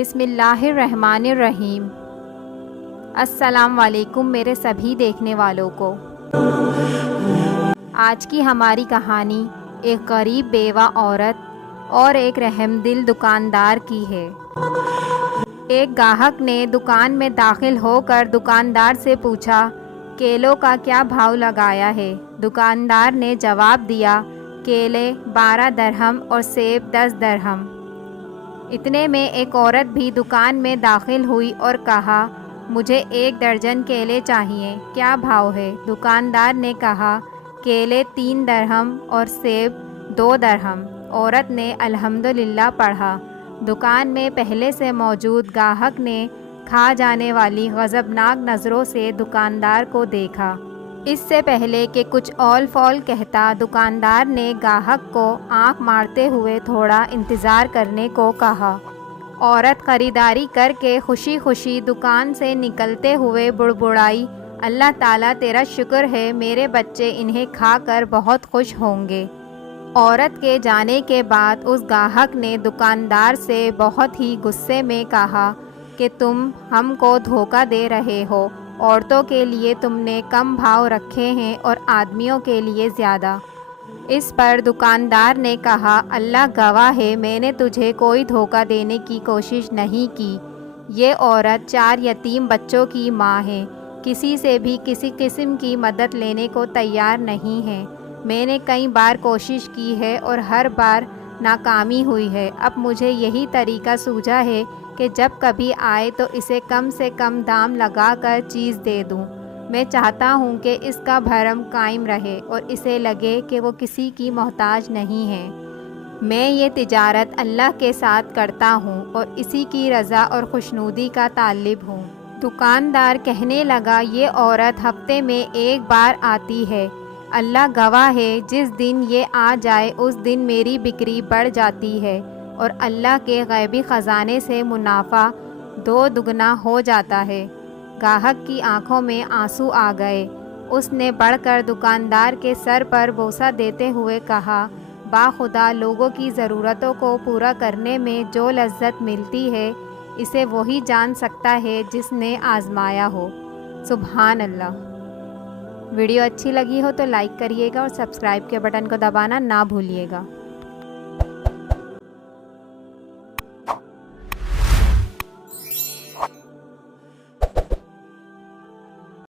بسم اللہ الرحمن الرحیم۔ السلام علیکم میرے سبھی دیکھنے والوں کو۔ آج کی ہماری کہانی ایک غریب بیوہ عورت اور ایک رحم دل دکاندار کی ہے۔ ایک گاہک نے دکان میں داخل ہو کر دکاندار سے پوچھا، کیلوں کا کیا بھاؤ لگایا ہے؟ دکاندار نے جواب دیا، کیلے 12 درہم اور سیب 10 درہم۔ اتنے میں ایک عورت بھی دکان میں داخل ہوئی اور کہا، مجھے 1 درجن کیلے چاہیے، کیا بھاؤ ہے؟ دکاندار نے کہا، کیلے 3 درہم اور سیب 2 درہم۔ عورت نے الحمدللہ پڑھا۔ دکان میں پہلے سے موجود گاہک نے کھا جانے والی غضبناک نظروں سے دکاندار کو دیکھا۔ اس سے پہلے کہ کچھ اول فول کہتا، دکاندار نے گاہک کو آنکھ مارتے ہوئے تھوڑا انتظار کرنے کو کہا۔ عورت خریداری کر کے خوشی خوشی دکان سے نکلتے ہوئے بڑبڑائی، اللہ تعالیٰ تیرا شکر ہے، میرے بچے انہیں کھا کر بہت خوش ہوں گے۔ عورت کے جانے کے بعد اس گاہک نے دکاندار سے بہت ہی غصے میں کہا کہ تم ہم کو دھوکہ دے رہے ہو، عورتوں کے لیے تم نے کم بھاؤ رکھے ہیں اور آدمیوں کے لیے زیادہ۔ اس پر دکاندار نے کہا، اللہ گواہ ہے، میں نے تجھے کوئی دھوکہ دینے کی کوشش نہیں کی۔ یہ عورت 4 یتیم بچوں کی ماں ہے، کسی سے بھی کسی قسم کی مدد لینے کو تیار نہیں ہے۔ میں نے کئی بار کوشش کی ہے اور ہر بار ناکامی ہوئی ہے۔ اب مجھے یہی طریقہ سوجھا ہے کہ جب کبھی آئے تو اسے کم سے کم دام لگا کر چیز دے دوں۔ میں چاہتا ہوں کہ اس کا بھرم قائم رہے اور اسے لگے کہ وہ کسی کی محتاج نہیں ہے۔ میں یہ تجارت اللہ کے ساتھ کرتا ہوں اور اسی کی رضا اور خوشنودی کا طالب ہوں۔ دکاندار کہنے لگا، یہ عورت ہفتے میں 1 بار آتی ہے، اللہ گواہ ہے، جس دن یہ آ جائے اس دن میری بکری بڑھ جاتی ہے اور اللہ کے غیبی خزانے سے منافع 2 دگنا ہو جاتا ہے۔ گاہک کی آنکھوں میں آنسو آ گئے۔ اس نے بڑھ کر دکاندار کے سر پر بوسہ دیتے ہوئے کہا، باخدا لوگوں کی ضرورتوں کو پورا کرنے میں جو لذت ملتی ہے، اسے وہی جان سکتا ہے جس نے آزمایا ہو۔ سبحان اللہ۔ ویڈیو اچھی لگی ہو تو لائک کریے گا اور سبسکرائب کے بٹن کو دبانا نہ بھولیے گا۔